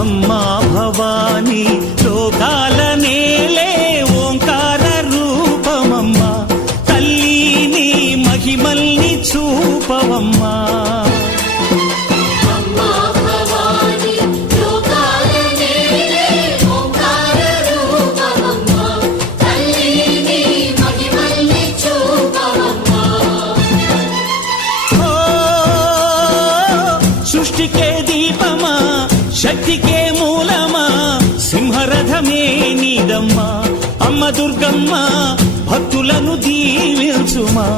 అమ్మా భవానీ లోకాల నేలే ఓంకార రూపమమ్మా తల్లి నీ మహిమల్ని చూపవమ్మా సృష్టికే దీపమా శక్తికే మూలమా సింహరథమే నీదమ్మా అమ్మ దుర్గమ్మ భక్తులను దీవించుమా